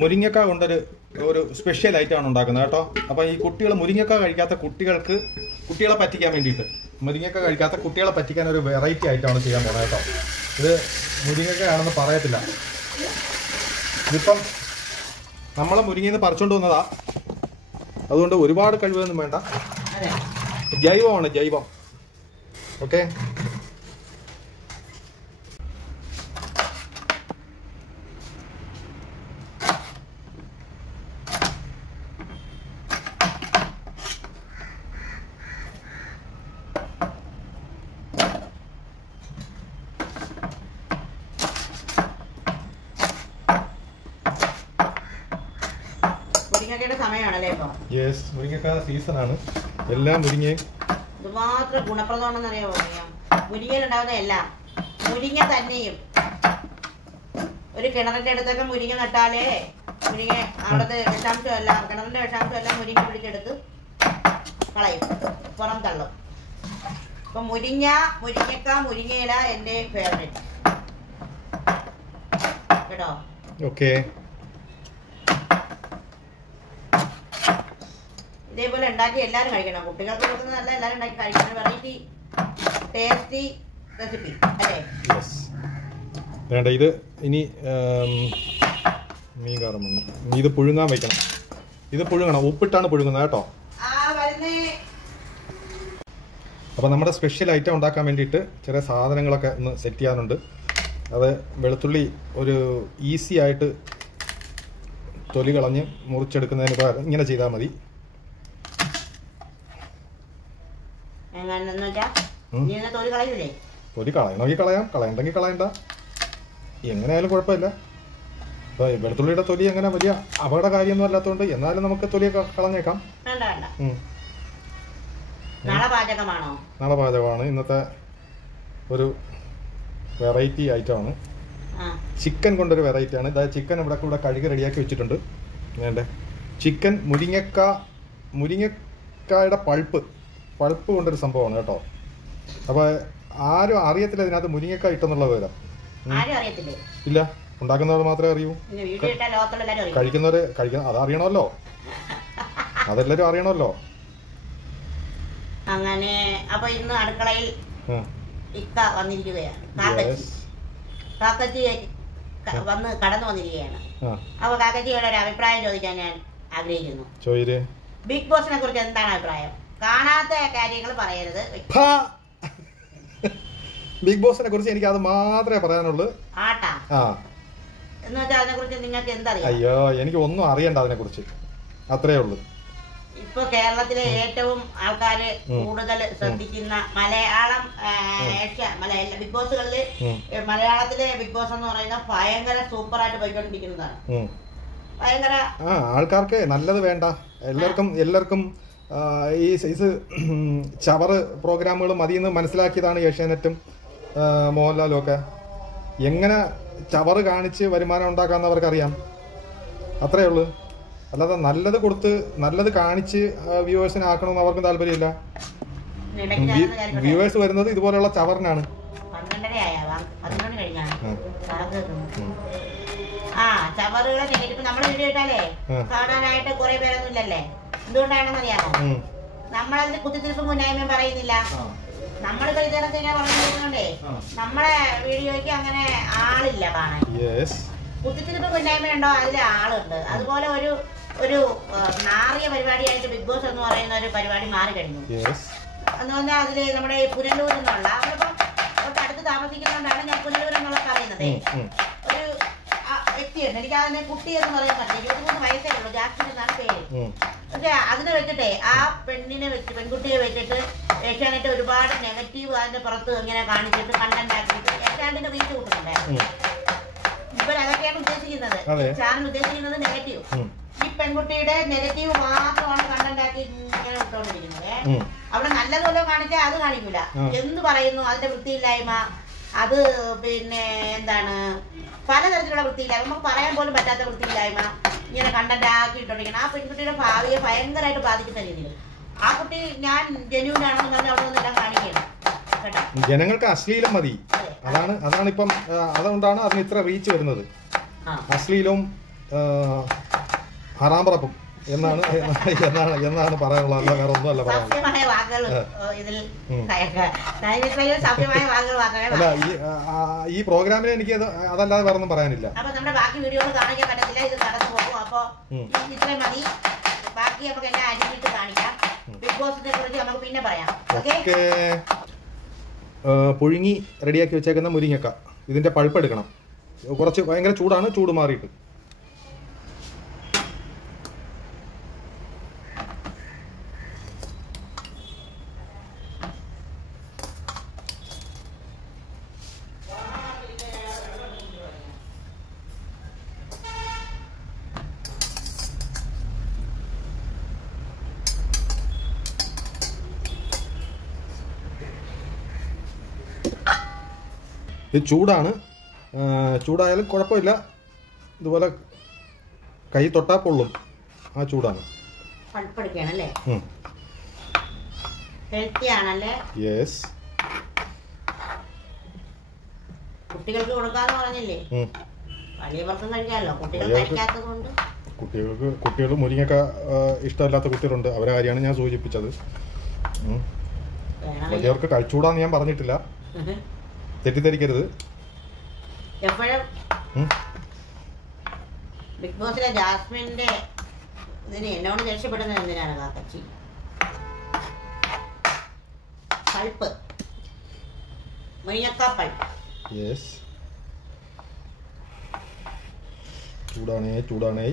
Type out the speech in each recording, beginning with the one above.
മുരിങ്ങക്ക കൊണ്ടൊരു സ്പെഷ്യൽ ഐറ്റമാണ് ഉണ്ടാക്കുന്നത് കേട്ടോ. അപ്പോൾ ഈ കുട്ടികൾ മുരിങ്ങക്ക കഴിക്കാത്ത കുട്ടികളെ പറ്റിക്കാൻ വേണ്ടിയിട്ട് മുരിങ്ങക്ക കഴിക്കാത്ത കുട്ടികളെ പറ്റിക്കാൻ ഒരു വെറൈറ്റി ഐറ്റമാണ് ചെയ്യാൻ പോകുന്നത് കേട്ടോ. ഇത് മുരിങ്ങക്കയാണെന്ന് പറയത്തില്ല. ഇതിപ്പം നമ്മളെ മുരിങ്ങയിൽ നിന്ന് പറിച്ചുകൊണ്ട് വന്നതാ. അതുകൊണ്ട് ഒരുപാട് കഴിവൊന്നും വേണ്ട. ജൈവമാണ്, ജൈവം. ഓക്കെ. മുരിങ്ങക്ക സീസണാണ്. എല്ലാ മുരിങ്ങയും ഇതുമാത്രം ഗുണപ്രദമാണെന്നറിയാമോ? മുരിങ്ങയിലുണ്ടാവുന്ന എല്ലാം മുരിങ്ങ തന്നെയും ഒരു കിണറിന്റെ അടുത്തൊക്കെ മുരിങ്ങ നട്ടാലേ മുരിങ്ങ അവിടുത്തെ വിഷാംശം എല്ലാം കിണറിന്റെ വിഷാംശം എല്ലാം മുരിങ്ങ പിടിച്ചെടുത്ത് കളയും, പുറം തള്ളും. അപ്പൊ മുരിങ്ങക്ക മുരിങ്ങയില എന്റെ ഫേവറേറ്റ് കേട്ടോ. ഓക്കെ. ഇതേപോലെ ഉണ്ടാക്കി എല്ലാവരും കഴിക്കണം. കുട്ടികൾക്ക് കൊടുക്കുന്നതല്ല, എല്ലാവരും ഉണ്ടാക്കി കഴിക്കണം. വെറൈറ്റി ടേസ്റ്റി റെസിപ്പി അല്ലേ? വേണ്ട. ഇത് ഇനി മീൻ കയറുന്നുണ്ട്. ഇത് പുഴുങ്ങാൻ വെക്കണം. ഇത് പുഴുങ്ങണം, ഉപ്പിട്ടാണ് പുഴുങ്ങുന്നത് കേട്ടോ. അപ്പോൾ നമ്മുടെ സ്പെഷ്യൽ ഐറ്റം ഉണ്ടാക്കാൻ വേണ്ടിയിട്ട് ചെറിയ സാധനങ്ങളൊക്കെ ഒന്ന് സെറ്റ് ചെയ്യാനുണ്ട്. അത് വെളുത്തുള്ളി ഒരു ഈസി ആയിട്ട് തൊലി കളഞ്ഞ് മുറിച്ചെടുക്കുന്നതിന് പകരം ഇങ്ങനെ ചെയ്താൽ മതി. തൊലി കളയണമെങ്കിൽ കളയാം, കളയണ്ടെങ്കിൽ കളയണ്ട. എങ്ങനെയായാലും കുഴപ്പമില്ല. അപ്പോൾ വെളുത്തുള്ളിയുടെ തൊലി അങ്ങനെ വലിയ അപകട കാര്യമൊന്നും അല്ലാത്തതുകൊണ്ട് എന്നാലും നമുക്ക് തൊലിയൊക്കെ കളഞ്ഞേക്കാം. നാളെ പാചകമാണ്. ഇന്നത്തെ ഒരു വെറൈറ്റി ഐറ്റമാണ്. ചിക്കൻ കൊണ്ടൊരു വെറൈറ്റിയാണ്. ഇതായത് ചിക്കൻ ഇവിടെ കഴുകി റെഡിയാക്കി വെച്ചിട്ടുണ്ട്. വേണ്ടേ ചിക്കൻ മുരിങ്ങക്കായുടെ പൾപ്പ് കൊണ്ടൊരു സംഭവമാണ് കേട്ടോ. അപ്പോൾ ആരും അറിയത്തില്ല ഇതിനകത്ത് മുരിങ്ങക്ക ഇട്ടെന്നുള്ള വിവരം. ഇല്ല, ഉണ്ടാക്കുന്നവർ മാത്രമേ അറിയൂ. കഴിക്കുന്നവര് അതറിയണമല്ലോ, അതെല്ലാരും അറിയണമല്ലോ. അങ്ങനെ അപ്പൊ ഇന്ന് അടുക്കളയിൽ ഇക്ക വന്നിരിക്കുകയാണ്. കാക്കച്ചി വന്ന് കടന്നു വന്നിരിക്കുകയാണ്. അപ്പൊ കാക്കച്ചിയുടെ ഒരു അഭിപ്രായം ചോദിക്കാൻ ഞാൻ ആഗ്രഹിക്കുന്നു. ബിഗ് ബോസിനെ കുറിച്ച് എന്താണ് അഭിപ്രായം? കാണാത്ത കാര്യങ്ങൾ പറയരുത്. ബിഗ് ബോസിനെ കുറിച്ച് എനിക്ക് അത് മാത്രമേ പറയാനുള്ളൂ. അതിനെ കുറിച്ച് നിങ്ങൾക്ക് എന്തറിയാം? അയ്യോ, എനിക്ക് ഒന്നും അറിയണ്ട അതിനെ കുറിച്ച്, അത്രേ ഉള്ളൂ. ഇപ്പൊ കേരളത്തിലെ ഏറ്റവും ആൾക്കാര് കൂടുതൽ ശ്രദ്ധിക്കുന്ന മലയാളം ബിഗ് ബോസുകളില് മലയാളത്തിലെ ബിഗ് ബോസ് എന്ന് പറയുന്നത് ഭയങ്കര സൂപ്പർ ആയിട്ട് പോയിക്കൊണ്ടിരിക്കുന്നതാണ്. ഭയങ്കര ആൾക്കാർക്ക് നല്ലത് വേണ്ട. എല്ലാവർക്കും ഈ സൈസ് ചവറ് പ്രോഗ്രാമുകൾ മതിയെന്ന് മനസ്സിലാക്കിയതാണ് ഏഷ്യാനെറ്റും മോഹൻലാലും ഒക്കെ. എങ്ങനെ ചവറ് കാണിച്ച് വരുമാനം ഉണ്ടാക്കാമെന്നവർക്കറിയാം, അത്രേ ഉള്ളൂ. അല്ലാതെ നല്ലത് കൊടുത്ത് നല്ലത് കാണിച്ച് വ്യൂവേഴ്സിനെ ആക്കണമെന്ന് അവർക്കും താല്പര്യമില്ല. വ്യൂവേഴ്സ് വരുന്നത് ഇതുപോലെയുള്ള ചവറിനാണ്. ചവറുകളെ നമ്മളെ വീഡിയോ ഇട്ടാലേ കാണാനായിട്ട് കുറെ പേരൊന്നും ഇല്ലല്ലേ. എന്തുകൊണ്ടാണെന്ന് അറിയാമോ? നമ്മളതിന് കുത്തിത്തിരിപ്പ് മുന്നായ്മ പറയുന്നില്ല. നമ്മളിപ്പോ ഇതിനകത്ത് ഇങ്ങനെ പറഞ്ഞിരിക്കുന്നുണ്ടേ നമ്മളെ വീഡിയോയ്ക്ക് അങ്ങനെ ആളില്ല കാണാൻ. കുത്തിത്തിരിപ്പ് മുന്നായ്മ ഉണ്ടോ, അതിൽ ആളുണ്ട്. അതുപോലെ ഒരു നാറിയ പരിപാടിയായിട്ട് ബിഗ് ബോസ് എന്ന് പറയുന്ന ഒരു പരിപാടി മാറി കഴിഞ്ഞു. എന്ന് പറഞ്ഞാൽ അതില് നമ്മുടെ പുനലൂർ എന്നുള്ള അവരിപ്പം തൊട്ടടുത്ത് താമസിക്കുന്നതുകൊണ്ടാണ് ഞാൻ പുനലൂർ എന്നുള്ള പറയുന്നത്. ഒരു വ്യക്തിയുണ്ട്, എനിക്ക് അതിനെ കുട്ടി എന്ന് പറയാൻ പറ്റില്ല. 23 വയസ്സേ ഉള്ളൂ. ജാസ്മിൻ എന്നാണ് പേര്. പക്ഷെ അതിനെ വെച്ചിട്ടേ ആ പെൺകുട്ടിയെ വെച്ചിട്ട് ഏഷ്യാനെറ്റ് ഒരുപാട് നെഗറ്റീവ് അതിന്റെ പുറത്ത് ഇങ്ങനെ കാണിച്ചിട്ട് കണ്ടന്റ് ആക്കിയിട്ട് ഏഷ്യാനെറ്റിന്റെ റീച്ച് കൂട്ടുന്നുണ്ടായിരുന്നു. ഇപ്പൊ അതൊക്കെയാണ് ഉദ്ദേശിക്കുന്നത്. ചാനൽ ഉദ്ദേശിക്കുന്നത് നെഗറ്റീവ്. ഈ പെൺകുട്ടിയുടെ നെഗറ്റീവ് മാത്രമാണ് കണ്ടന്റ് ആക്കി ഇങ്ങനെ വിട്ടുകൊണ്ടിരിക്കുന്നത്. അവിടെ നല്ലതുപോലെ കാണിച്ചാൽ അത് കാണിക്കൂല. എന്ത് പറയുന്നു അതിന്റെ വൃത്തിയില്ലായ്മ, അത് പിന്നെ എന്താണ് പലതരത്തിലുള്ള വൃത്തിയില്ലായ്മ, നമുക്ക് പറയാൻ പോലും പറ്റാത്ത വൃത്തിയില്ലായ്മ ഇങ്ങനെ കണ്ടന്റ് ആക്കിയിട്ടിരിക്കണം. ആ പെൺകുട്ടിയുടെ ഭാവിയെ ഭയങ്കരമായിട്ട് ബാധിക്കുന്ന രീതിയിൽ. ആ കുട്ടി ഞാൻ ജെന്യൂൻ ആണെന്ന് പറഞ്ഞ് അവിടെ നിന്നെല്ലാം കാണിക്കണം കേട്ടോ. ജനങ്ങൾക്ക് അശ്ലീലം മതി. അതാണ് ഇപ്പം അതുകൊണ്ടാണ് അതിന് ഇത്ര റീച്ച് വരുന്നത്. അശ്ലീലവും ഹറാമ്പറപ്പും എന്നാണ് പറയാനുള്ളത്. അല്ല വേറെ ഒന്നുമല്ല പറയാനുള്ളത്. അല്ല ഈ പ്രോഗ്രാമിന് എനിക്ക് അതല്ലാതെ വേറെ ഒന്നും പറയാനില്ല. പുഴുങ്ങി റെഡിയാക്കി വെച്ചേക്കുന്ന മുരിങ്ങക്ക, ഇതിന്റെ പൾപ്പ് എടുക്കണം. കുറച്ച് ഭയങ്കര ചൂടാണ്, ചൂട് മാറിയിട്ട്. ഇത് ചൂടാണ്, ചൂടായാലും കുഴപ്പമില്ല. ഇതുപോലെ കൈ തൊട്ടാൽ പൊള്ളും, ആ ചൂടാണ്. യെസ്, കുട്ടികൾക്ക് കൊടുക്കാന്ന് പറഞ്ഞില്ലേ, വലിയവർക്കും കഴിക്കാമല്ലോ. കുട്ടികൾ മുരിങ്ങക്ക ഇഷ്ടമല്ലാത്ത കുട്ടികളുണ്ട്, അവരെ കാര്യമാണ് ഞാൻ സൂചിപ്പിച്ചത്. വലിയവർക്ക് കഴിച്ചുകൂടാന്ന് ഞാൻ പറഞ്ഞിട്ടില്ല, തെറ്റിദ്ധരിക്കരുത്. എപ്പോഴും ബിഗ് ബോസിലെ ജാസ്മിന്റെ ഇതിന് എന്നോട് രക്ഷപ്പെടുന്നത് എന്തിനാണ് കാക്കച്ചി? പൾപ്പ്, മുരിങ്ങക്ക പൾപ്പ്. യെസ്, ചൂടാണേ.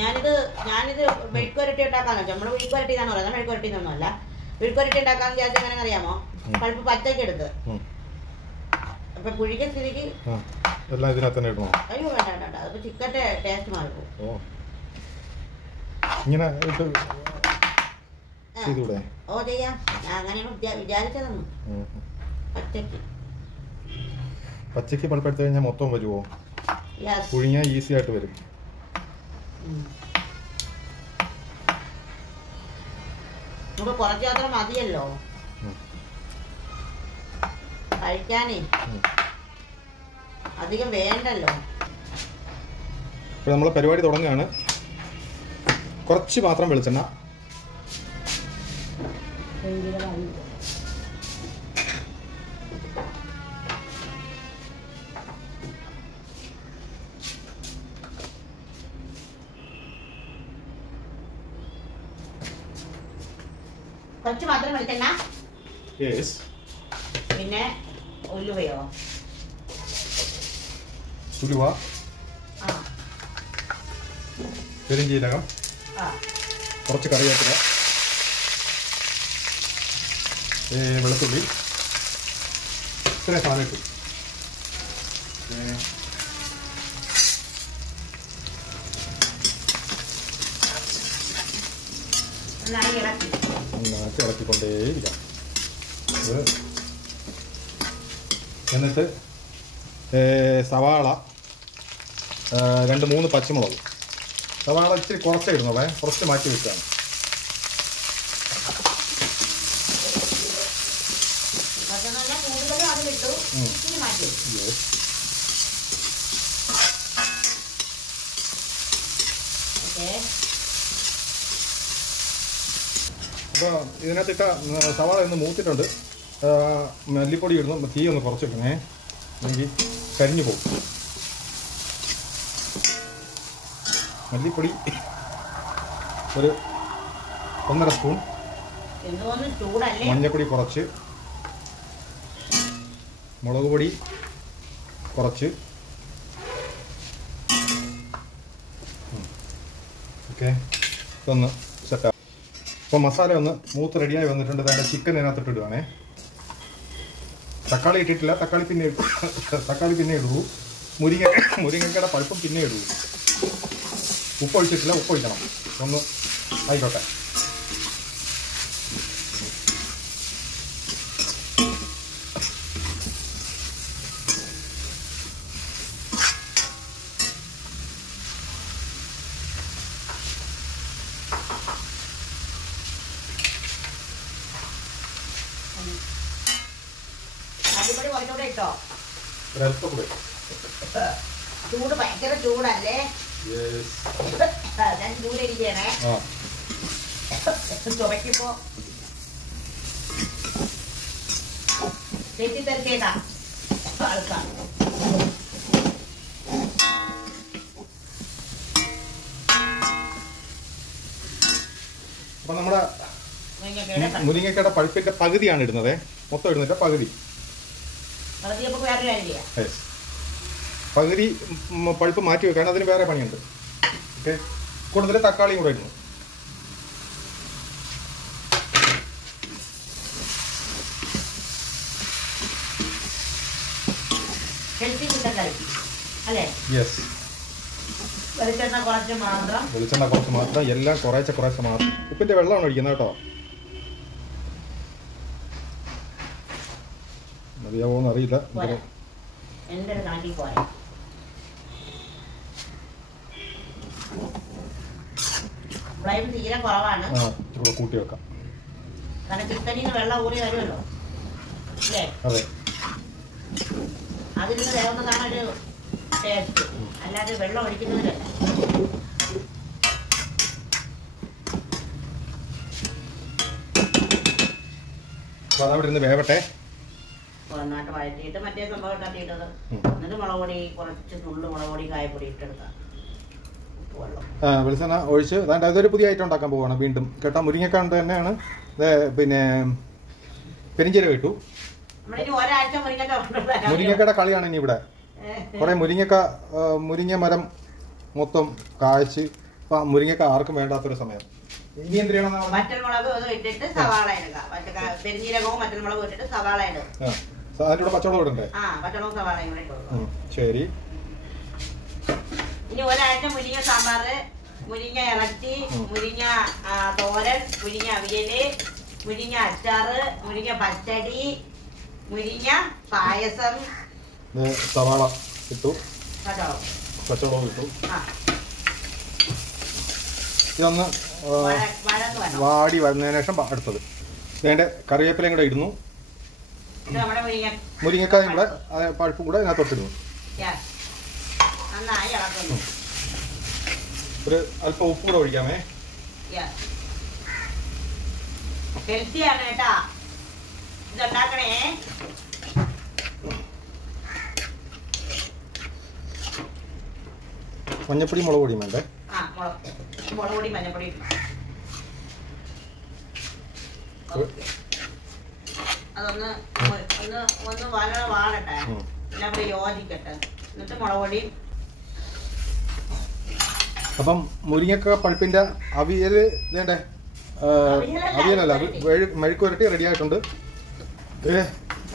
ഞാനിത് മെഴുക്കുവരട്ടി ഉണ്ടാക്കാന്ന് വെച്ചാൽ നമ്മള് മെഴുക്കുവരട്ടി എന്നാണ് പറയുന്നത്, മെഴുക്കുവരട്ടി എന്നൊന്നും അല്ല. മെഴുക്കുവരട്ടി ഉണ്ടാക്കാന്ന് വിചാരിച്ച എങ്ങനെ അറിയാമോ? പൾപ്പ് പച്ചക്ക് എടുത്ത് അപ്പൊ പുഴിക്ക സ്ഥിതിക്ക് അയ്യോ വേണ്ട, അപ്പൊ ചിക്കന്റെ ടേസ്റ്റ് മാറിപ്പോ. ഓ ചെയ്യാം, അങ്ങനെയാണ് വിചാരിച്ചതെന്ന്. പച്ചക്ക് പൾപ്പ് എടുത്തു കഴിഞ്ഞാൽ മൊത്തം വരുമോ? പുഴിഞ്ഞാൽ ഈസി ആയിട്ട് വരും. നമുക്ക് കുറച്ച് മാത്രം മതിയല്ലോ കഴിക്കാനേ, അധികം വേണ്ടല്ലോ. ഇപ്പൊ നമ്മളെ പരിപാടി തുടങ്ങുകയാണ്. കുറച്ച് മാത്രം വെളിച്ചെണ്ണ, കുറച്ച് മാത്രം വെളിച്ചെണ്ണ, പിന്നെ ഉലുവ, പെരുംജീരകം, കുറച്ച് കറിവേപ്പില, വെളുത്തുള്ളി, ഇത്രയും സാധനം ഇട്ടു. ഇളക്കിക്കൊണ്ടേയിരിക്കാം. എന്നിട്ട് സവാള, 2-3 പച്ചമുളക്. സവാള ഇച്ചിരി കുറച്ചേ ഇടുന്നുള്ളേ, കുറച്ച് മാറ്റി വെച്ചാണ്. അപ്പോൾ ഇതിനകത്തിട്ട സവാള ഒന്ന് മൂത്തിട്ടുണ്ട്. മല്ലിപ്പൊടി ഇടുന്നു, തീ ഒന്ന് കുറച്ചിടണേ, അല്ലെങ്കിൽ കരിഞ്ഞു പോകും. മല്ലിപ്പൊടി ഒരു 1.5 സ്പൂൺ, മഞ്ഞൾപ്പൊടി കുറച്ച്, മുളക് പൊടി കുറച്ച്. ഓക്കെ, ഇതൊന്ന് സെറ്റാണ്. അപ്പോൾ മസാല ഒന്ന് മൂത്ത് റെഡിയായി വന്നിട്ടുണ്ട്. അതിൻ്റെ ചിക്കൻ ഇതിനകത്തിട്ട് ഇടുവാണേ. തക്കാളി ഇട്ടിട്ടില്ല, തക്കാളി പിന്നെ ഇടുള്ളൂ. മുരിങ്ങക്കയുടെ പൾപ്പും പിന്നെ ഇടുള്ളൂ. ഉപ്പ് ഒഴിച്ചിട്ടില്ല, ഉപ്പ് ഒഴിക്കണം. ഒന്ന് ആയിക്കോട്ടെ. മല്ലിപ്പൊടി കുറച്ചുകൂടെ ഇട്ടോ. ഒരല്പം കൂടെ. ചൂട് ഭയങ്കര ചൂടല്ലേ? ഞാൻ ചൂടിരിക്കണേ. ചുമക്കുമ്പോ തെറ്റിത്തെറിക്കേട്ടാ ആൾക്കാർ. അപ്പൊ നമ്മുടെ മുരിങ്ങക്കയുടെ പഴുപ്പിന്റെ പകുതിയാണ് ഇടുന്നത്. മൊത്തം ഇടുന്നില്ല, പകുതി. പകുതി പഴുപ്പ് മാറ്റി വെക്കാൻ അതിന് വേറെ പണിയുണ്ട്. ഓക്കെ, കൂടുതൽ തക്കാളിയും കൂടെ ഇടുന്നു. വെളിച്ചെണ്ണ കുറച്ച് മാത്രം, എല്ലാം കുറേശ്ശെ മാത്രം. ഉപ്പിന്റെ വെള്ളമാണ് ഒഴിക്കുന്നത് കേട്ടോ. മതിയാവോന്ന് അറിയില്ല. എന്റെ ഒരു കണക്കിൽ പോരെ. ഫ്ലെയിം തീരെ കുറവാണ്. കൂട്ടി വെക്കാം. കാരണം ചിക്കനിൽ നിന്ന് വെള്ളം ഊറി വരുമല്ലോ അല്ലേ? അതെ, അതിൽ നിന്ന് വേവുന്നതാണ് ഒരു ടേസ്റ്റ്, അല്ലാതെ വെള്ളം ഒഴിക്കുന്നതിലല്ല. അതവിടെ ഇരുന്ന് വേവട്ടെ. നന്നായിട്ട് വഴറ്റിയിട്ട് മറ്റേ സംഭവം ഉണ്ടാക്കിയിട്ടത്. എന്നിട്ട് മുളക് പൊടി, കുറച്ച് തുള്ളു മുളക് പൊടി, കായപ്പൊടി ഇട്ടെടുക്കാം. വെളിച്ചെണ്ണ ഒഴിച്ച് അതൊരു പുതിയ ഐറ്റം ഉണ്ടാക്കാൻ പോവാണ് വീണ്ടും കേട്ടോ. മുരിങ്ങക്കാണ്ട് തന്നെയാണ്. പിന്നെ പെരിഞ്ചീരകം ഇട്ടു. മുരിങ്ങക്കയുടെ കളിയാണ് ഇനി ഇവിടെ. കുറെ മുരിങ്ങ മരം മൊത്തം കായ്ച്ച് മുരിങ്ങക്ക ആർക്കും വേണ്ടാത്തൊരു സമയം. ഇനി എന്ത് ചെയ്യണം? വറ്റൽമുളക് ഇട്ടിട്ട് സവാള ഇടുക. പെരിഞ്ചീരകവും വറ്റൽമുളകും ഇട്ടിട്ട് സവാള ഇടുക. അതിന്റെ കൂടെ പച്ചമുളക് ഇടണ്ടേ? പച്ചമുളകും സവാളയും കൂടെ ഇട്ടു. ശരി. ഇനി ഒരാഴ്ച മുരിങ്ങ സാമ്പാറ്, മുരിങ്ങ ഇറച്ചി, മുരിങ്ങ തോരൻ, മുരിങ്ങ അവിയല്, മുരിങ്ങ അച്ചാറ്, മുരിങ്ങ പച്ചടി, മുരിങ്ങ പായസം. സവാള ഇട്ടു, പച്ചമുളക് ഇട്ടു. ഇതൊന്ന് വാടി വരുന്നതിന് ശേഷം അടുത്തത് വേണ്ട കറിവേപ്പിലയും കൂടെ ഇടുന്നു. മുരിങ്ങക്കായും കൂടെ പഴുപ്പും കൂടെ ഇതിനകത്തോട്ടിടുന്നു. ഒരു അല്പം ഉപ്പ് കൂടെ ഒഴിക്കാമേ. ഹെൽത്തിയാണ് കേട്ടാ ഇതുണ്ടാക്കണേ. മഞ്ഞപ്പൊടി മുളക് പൊടിയും വേണ്ടേ? മുളക് പൊടി മഞ്ഞപ്പൊടി അതൊന്ന് വാടട്ടെ, എല്ലാം കൂടെ യോജിക്കട്ടെ. എന്നിട്ട് മുളക് പൊടി. അപ്പം മുരിങ്ങക്ക പഴുപ്പിന്റെ അവിയല് വേണ്ടേ? അവിയലല്ല, മെഴുക്ക് പുരട്ടി റെഡി ആയിട്ടുണ്ട്.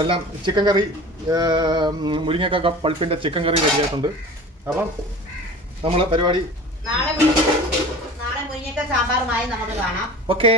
എല്ലാം ചിക്കൻ കറി, മുരിങ്ങക്ക പഴുപ്പിന്റെ ചിക്കൻ കറി റെഡി ആയിട്ടുണ്ട്. അപ്പം നമ്മളെ പരിപാടി നാളെ മുരിങ്ങക്ക സാമ്പാറുമായി നമുക്ക് കാണാം. ഓക്കേ.